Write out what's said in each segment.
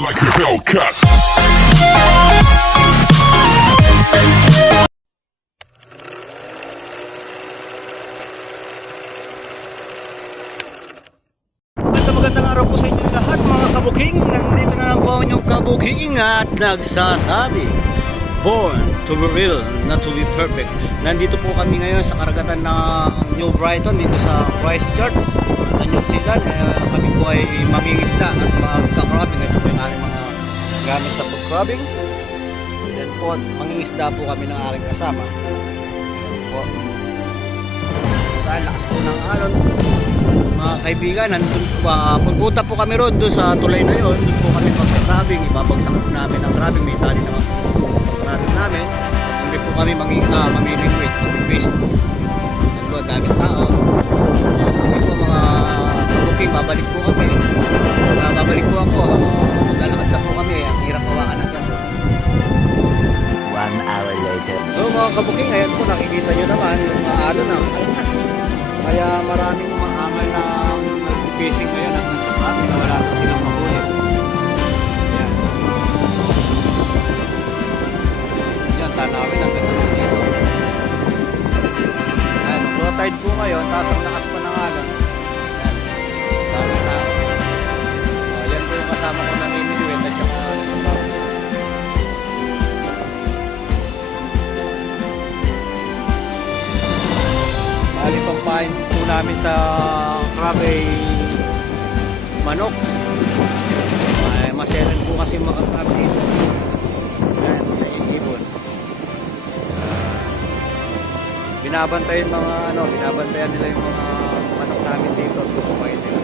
like a Hellcat. Magandang araw po sa inyo lahat mga kabuking. Nandito na lang po ang inyong kabuking at nagsasabi, born to be real, not to be perfect. Nandito po kami ngayon sa karagatan ng New Brighton, dito sa Christchurch, sa New Zealand. Kami po ay mangingisda at magka-crabbing. Ito po yung aming mga gamit sa food crabbing. Ayan po, mangingisda po kami ng aking kasama. Ayan po. Dahil lakas po ng alon, mga kaibigan, nandun po, pagpunta po kami ron doon sa tulay na yun, doon po kami magka-crabbing. Ibabagsak po namin ang crabbing, may tali naman po crabbing namin. Hindi po kami mamimingwit, mag-fish. Yan po, daming tao. Sige po mga kabuking, babalik po kami. Babalik po ako, maglalakad na po kami. Ang hirap hawakan na siya. 1 hour later. So mga kabuking, ayan po, nakikita nyo naman yung alon ng altas. Kaya maraming umaangal na nag-fishing ngayon at nagka-crabbing na wala po silang mahuli. Ayan. Ayan, tanawin ang ganda po dito. Ayan, low tide po ngayon, taas ang lakas pa ng alon. Ayan, dami tao. Ayan po yung kasama ko na nililiwet at saka alipampain po namin sa crab ay manok. Ay, maselan po kasi mga crab dito. Ayan, naiibon. Binabantayan nila yung mga manok namin dito. Tukumain nila.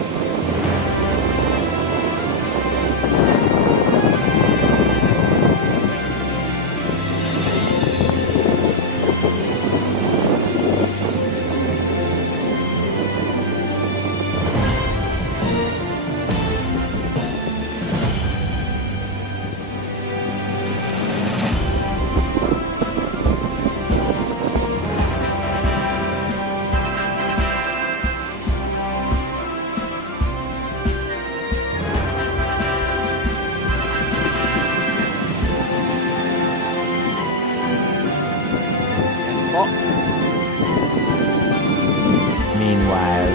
Meanwhile,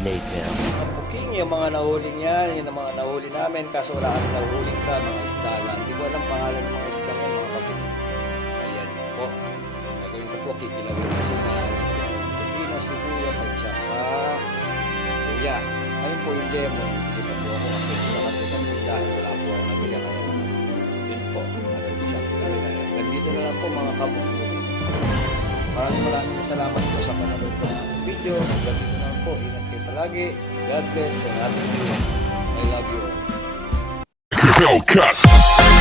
later. ang booking, yung mga nahuling yan, yung mga nahuli namin, kaso wala kami nahuling ka, mga isda lang. Hindi ko alam pangalan ng mga isda yan, mga kabuking. Ayan po. Gagawin ko po, kikilawin ko sila ng Pilipinas sibuyas at saka luya. Ayun po yung lemon. Hindi pa po ako kasi nakatigan po dahil wala po ako nabili kaya yun po. Nabili ko siyang pinabili. Nandito na lang po mga kabuking. Maraming salamat po sa panonood po ng video. Ganito na lang po. Ingat kayo palagi. God bless and happy new year. I love you all. Hellcat.